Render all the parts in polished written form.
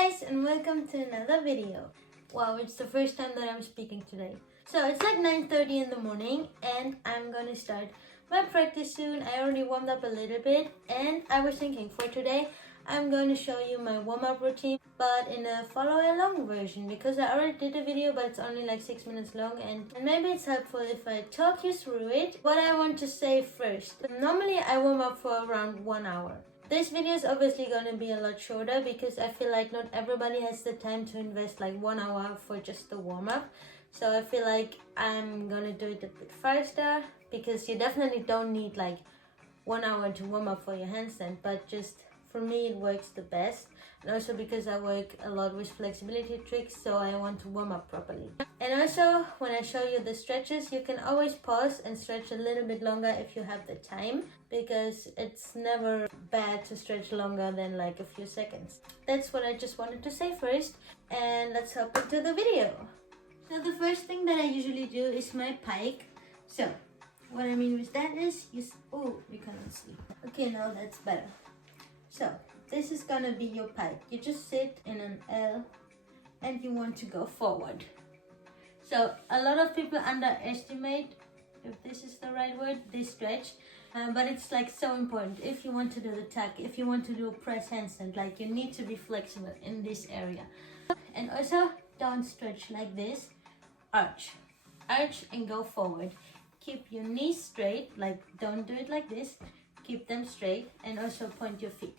guys, and welcome to another video. Wow, it's the first time that I'm speaking today. So it's like 9:30 in the morning and I'm gonna start my practice soon. I already warmed up a little bit and I was thinking for today I'm going to show you my warm-up routine, but in a follow-along version because I already did a video, but it's only like 6 minutes long, and maybe it's helpful if I talk you through it. What I want to say first, normally I warm up for around 1 hour. This video is obviously going to be a lot shorter because I feel like not everybody has the time to invest like 1 hour for just the warm-up. So I feel like I'm going to do it a bit faster because you definitely don't need like 1 hour to warm up for your handstand, but just for me it works the best. And also because I work a lot with flexibility tricks, so I want to warm up properly. And also when I show you the stretches, you can always pause and stretch a little bit longer if you have the time, because it's never bad to stretch longer than like a few seconds. That's what I just wanted to say first, and let's hop into the video. So the first thing that I usually do is my pike. So what I mean with that is you cannot see. Okay, now that's better. So this is gonna be your pike. You just sit in an L and you want to go forward. So a lot of people underestimate, if this is the right word, this stretch, but it's like so important. If you want to do the tuck, if you want to do a press handstand, like you need to be flexible in this area. And also don't stretch like this. Arch and go forward. Keep your knees straight, like don't do it like this. Keep them straight and also point your feet.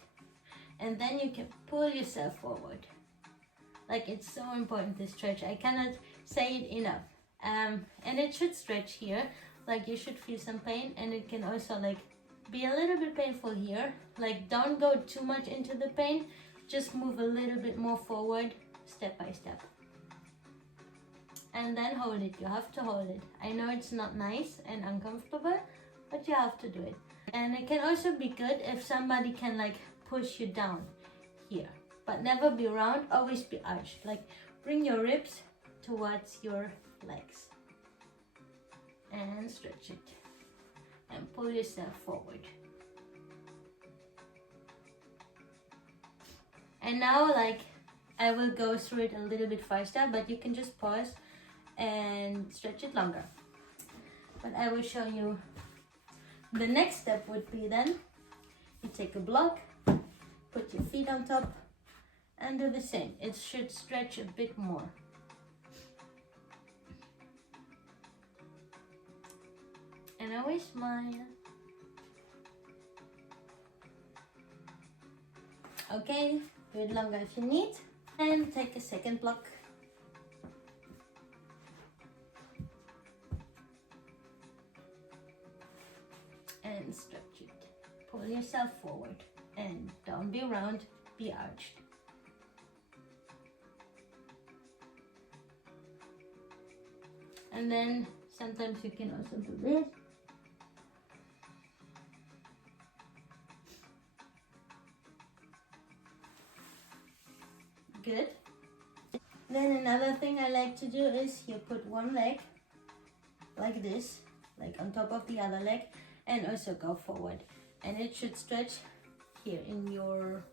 And then you can pull yourself forward. Like it's so important, this stretch. I cannot say it enough. And it should stretch here. Like you should feel some pain, and it can also like be a little bit painful here. Like don't go too much into the pain. Just move a little bit more forward, step by step. And then hold it. You have to hold it. I know it's not nice and uncomfortable, but you have to do it. And it can also be good if somebody can like push you down here, but never be round, always be arched. Like bring your ribs towards your legs and stretch it and pull yourself forward. And now like I will go through it a little bit faster, but you can just pause and stretch it longer. But I will show you. The next step would be then you take a block, put your feet on top and do the same. It should stretch a bit more. And always smile. Okay, do it longer if you need. And take a second block. And stretch it. Pull yourself forward and don't be round, be arched. And then sometimes you can also do this. Good. Then another thing I like to do is you put one leg like this, like on top of the other leg, and also go forward. And it should stretch here in your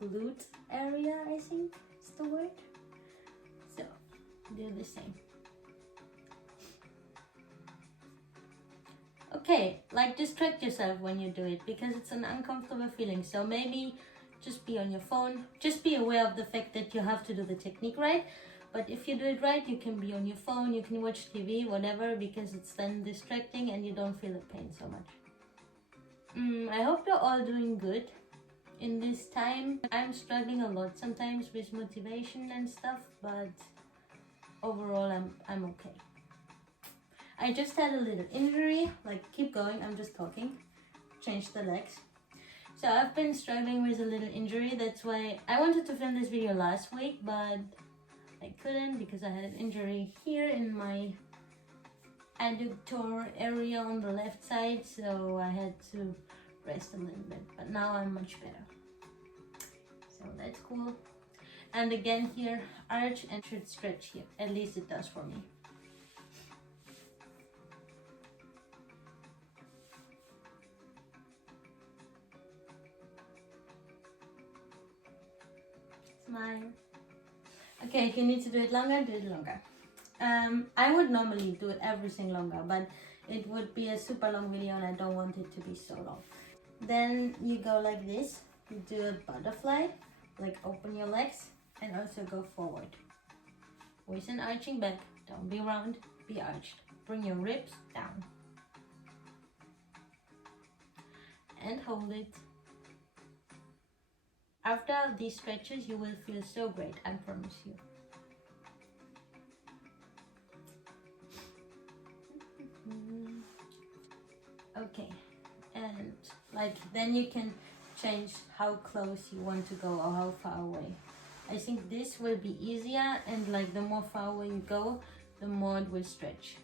glute area, I think is the word. So do the same. Okay, like distract yourself when you do it because it's an uncomfortable feeling. So maybe just be on your phone. Just be aware of the fact that you have to do the technique right. But if you do it right, you can be on your phone, you can watch TV, whatever, because it's then distracting and you don't feel the pain so much. I hope you're all doing good in this time. I'm struggling a lot sometimes with motivation and stuff, but overall I'm okay. I just had a little injury, like keep going, I'm just talking. Change the legs. So I've been struggling with a little injury, that's why I wanted to film this video last week, but I couldn't because I had an injury here in my adductor area on the left side, so I had to rest a little bit, but now I'm much better. So that's cool. And again here, arch and should stretch here, at least it does for me. Smile. Okay, if you need to do it longer, do it longer. I would normally do it everything longer, but it would be a super long video and I don't want it to be so long. Then you go like this. You do a butterfly, like open your legs and also go forward. With an arching back. Don't be round, be arched. Bring your ribs down. And hold it. After these stretches, you will feel so great, I promise you. Okay, and like then you can change how close you want to go or how far away. I think this will be easier, and like the more far away you go, the more it will stretch.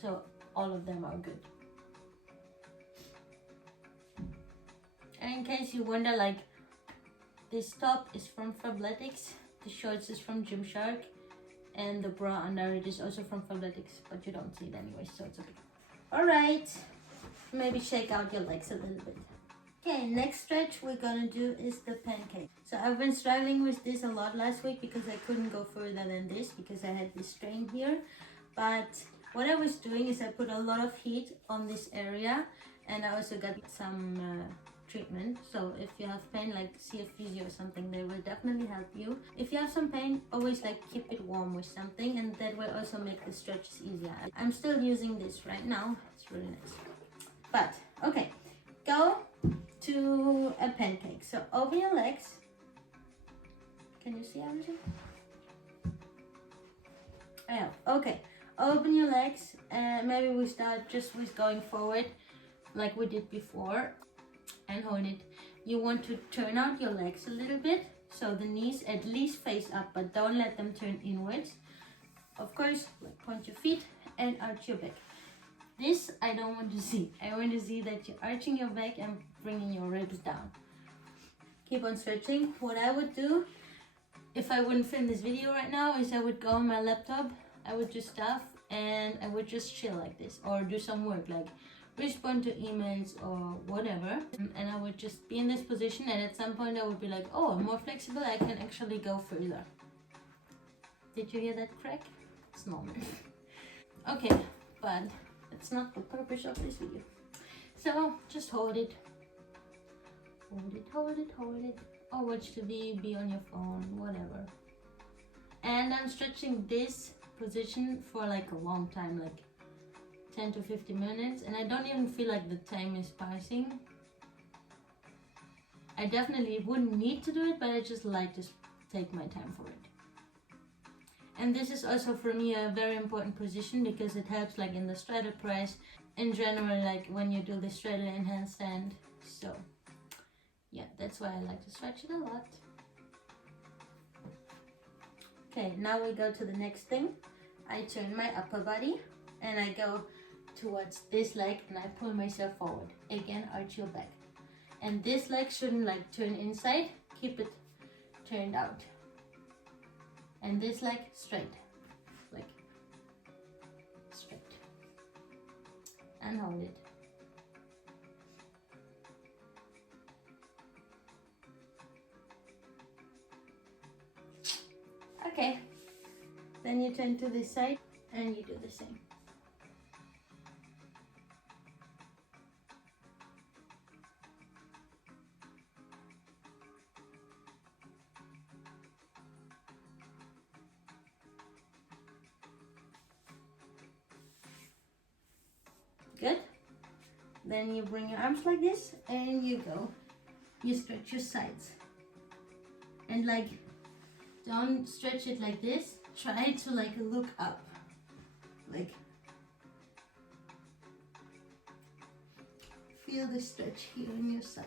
So all of them are good. And in case you wonder, like this top is from Fabletics, the shorts is from Gymshark, and the bra under it is also from Fabletics, but you don't see it anyway, so it's okay. Alright, maybe shake out your legs a little bit. Okay, next stretch we're gonna do is the pancake. So I've been struggling with this a lot last week because I couldn't go further than this because I had this strain here. But what I was doing is I put a lot of heat on this area, and I also got some treatment. So if you have pain, like see a physio or something, they will definitely help you. If you have some pain, always like keep it warm with something, and that will also make the stretches easier. I'm still using this right now, it's really nice. But okay, go to a pancake. So open your legs. Can you see everything? Yeah, okay. Open your legs, and maybe we start just with going forward like we did before, and hold it. You want to turn out your legs a little bit, so the knees at least face up, but don't let them turn inwards. Of course, like point your feet and arch your back. This I don't want to see. I want to see that you're arching your back and bringing your ribs down. Keep on stretching. What I would do if I wouldn't film this video right now is I would go on my laptop, I would just stuff, and I would just chill like this, or do some work like respond to emails or whatever, and I would just be in this position, and at some point I would be like, oh, I'm more flexible, I can actually go further. Did you hear that crack? It's normal. Okay, but it's not the purpose of this video. So just hold it. Hold it, hold it, hold it. Or watch TV, be on your phone, whatever. And I'm stretching this position for like a long time, like 10 to 50 minutes, and I don't even feel like the time is passing. I definitely wouldn't need to do it, but I just like to take my time for it. And this is also for me a very important position because it helps like in the straddle press, in general, like when you do the straddle and handstand. So yeah, that's why I like to stretch it a lot. Okay, now we go to the next thing. I turn my upper body and I go towards this leg and I pull myself forward. Again, arch your back. And this leg shouldn't like turn inside, keep it turned out. And this leg straight, like straight. And hold it. Okay, then you turn to this side and you do the same. Good. Then you bring your arms like this and you go. You stretch your sides. And like, don't stretch it like this. Try to like look up. Like, feel the stretch here in your side.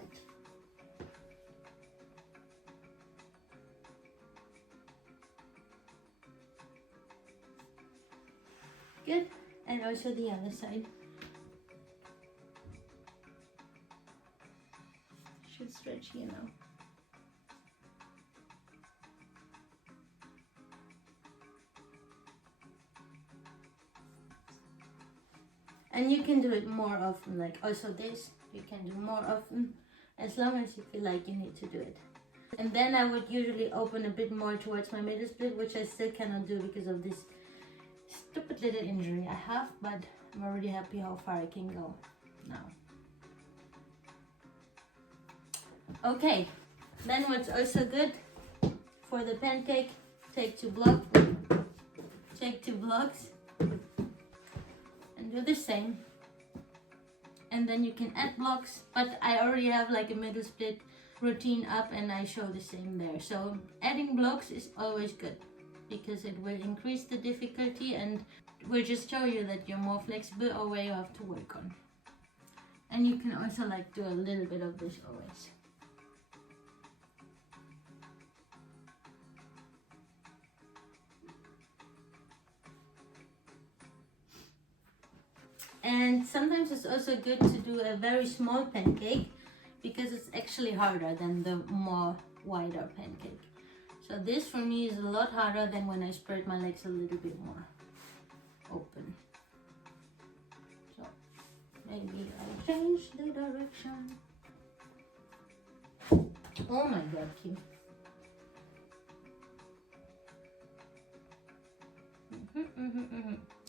Good. And also the other side. Should stretch here now. And you can do it more often, like also this, you can do more often, as long as you feel like you need to do it. And then I would usually open a bit more towards my middle split, which I still cannot do because of this stupid little injury I have, but I'm already happy how far I can go now. Okay, then what's also good for the pancake, take two blocks and do the same. And then you can add blocks, but I already have like a middle split routine up and I show the same there. So adding blocks is always good because it will increase the difficulty and will just show you that you're more flexible or where you have to work on. And you can also like do a little bit of this always. And sometimes it's also good to do a very small pancake because it's actually harder than the more wider pancake. So this for me is a lot harder than when I spread my legs a little bit more open. So maybe I'll change the direction. Oh my god, Kim.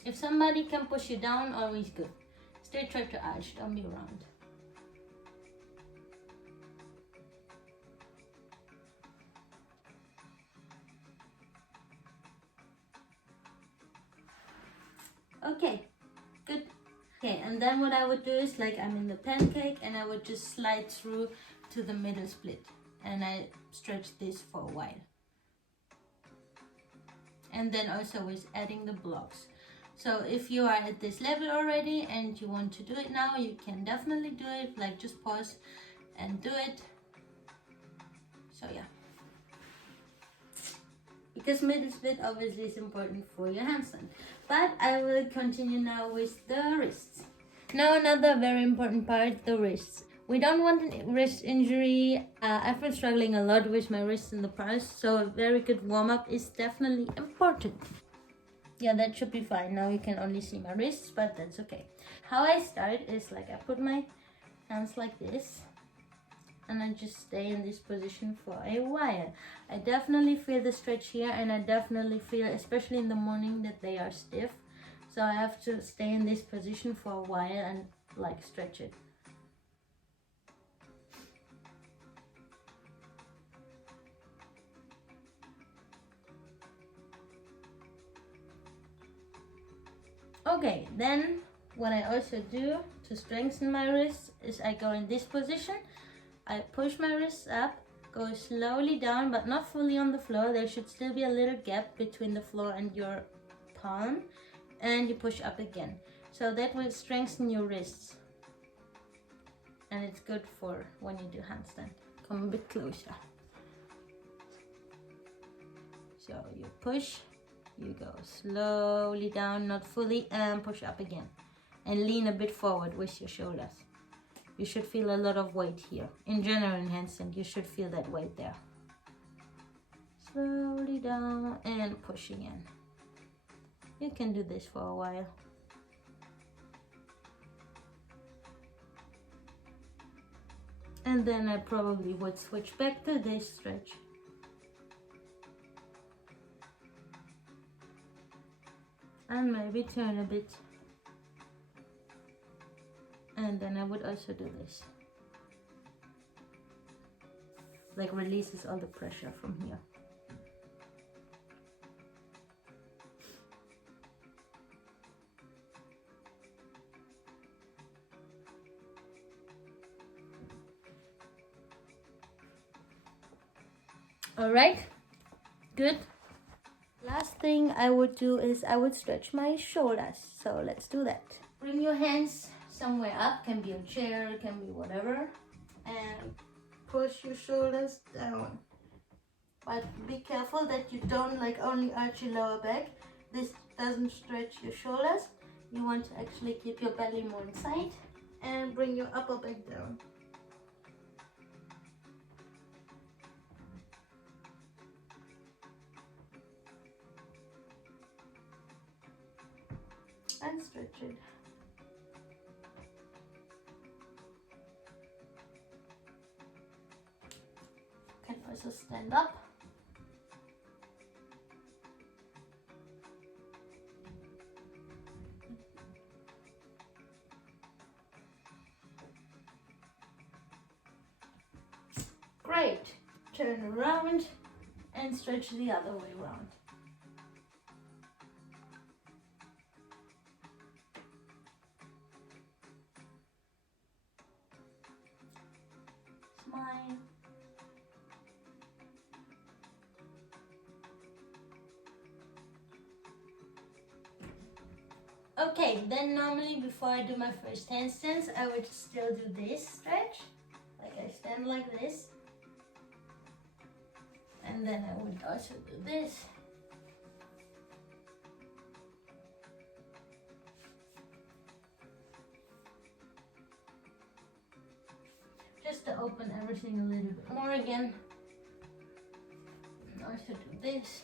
If somebody can push you down, always good. Stay try to arch, don't be round. Okay, good. Okay, and then what I would do is like I'm in the pancake and I would just slide through to the middle split and I stretch this for a while. And then also with adding the blocks. So if you are at this level already and you want to do it now, you can definitely do it. Like just pause and do it. So yeah. Because middle split obviously is important for your handstand. But I will continue now with the wrists. Now another very important part, the wrists. We don't want a wrist injury. I've been struggling a lot with my wrists in the past, so a very good warm-up is definitely important. Yeah, that should be fine. Now you can only see my wrists, but that's okay. How I start is like I put my hands like this and I just stay in this position for a while. I definitely feel the stretch here and I definitely feel, especially in the morning, that they are stiff. So I have to stay in this position for a while and like stretch it. Okay, then what I also do to strengthen my wrists is I go in this position, I push my wrists up, go slowly down but not fully on the floor. There should still be a little gap between the floor and your palm, and you push up again. So that will strengthen your wrists and it's good for when you do handstand. Come a bit closer. So you push, you go slowly down, not fully, and push up again. And lean a bit forward with your shoulders. You should feel a lot of weight here. In general in handstand, you should feel that weight there. Slowly down and pushing in. You can do this for a while. And then I probably would switch back to this stretch. And maybe turn a bit. And then I would also do this. Like releases all the pressure from here. All right, good. Last thing I would do is I would stretch my shoulders. So let's do that. Bring your hands somewhere up, can be a chair, can be whatever, and push your shoulders down. But be careful that you don't like only arch your lower back. This doesn't stretch your shoulders. You want to actually keep your belly more inside and bring your upper back down. And stretch it. Can also stand up. Great. Turn around and stretch the other way around. Smile. Okay, then normally before I do my first handstands, I would still do this stretch. Like I stand like this. And then I would also do this. Just to open everything a little bit more again. And also do this.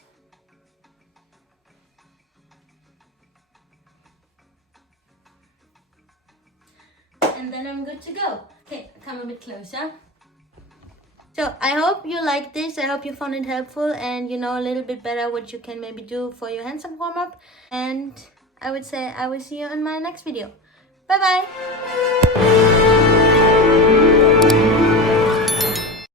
And then I'm good to go. Okay, come a bit closer. So I hope you liked this. I hope you found it helpful and you know a little bit better what you can maybe do for your handstand warm up. And I would say I will see you in my next video. Bye bye.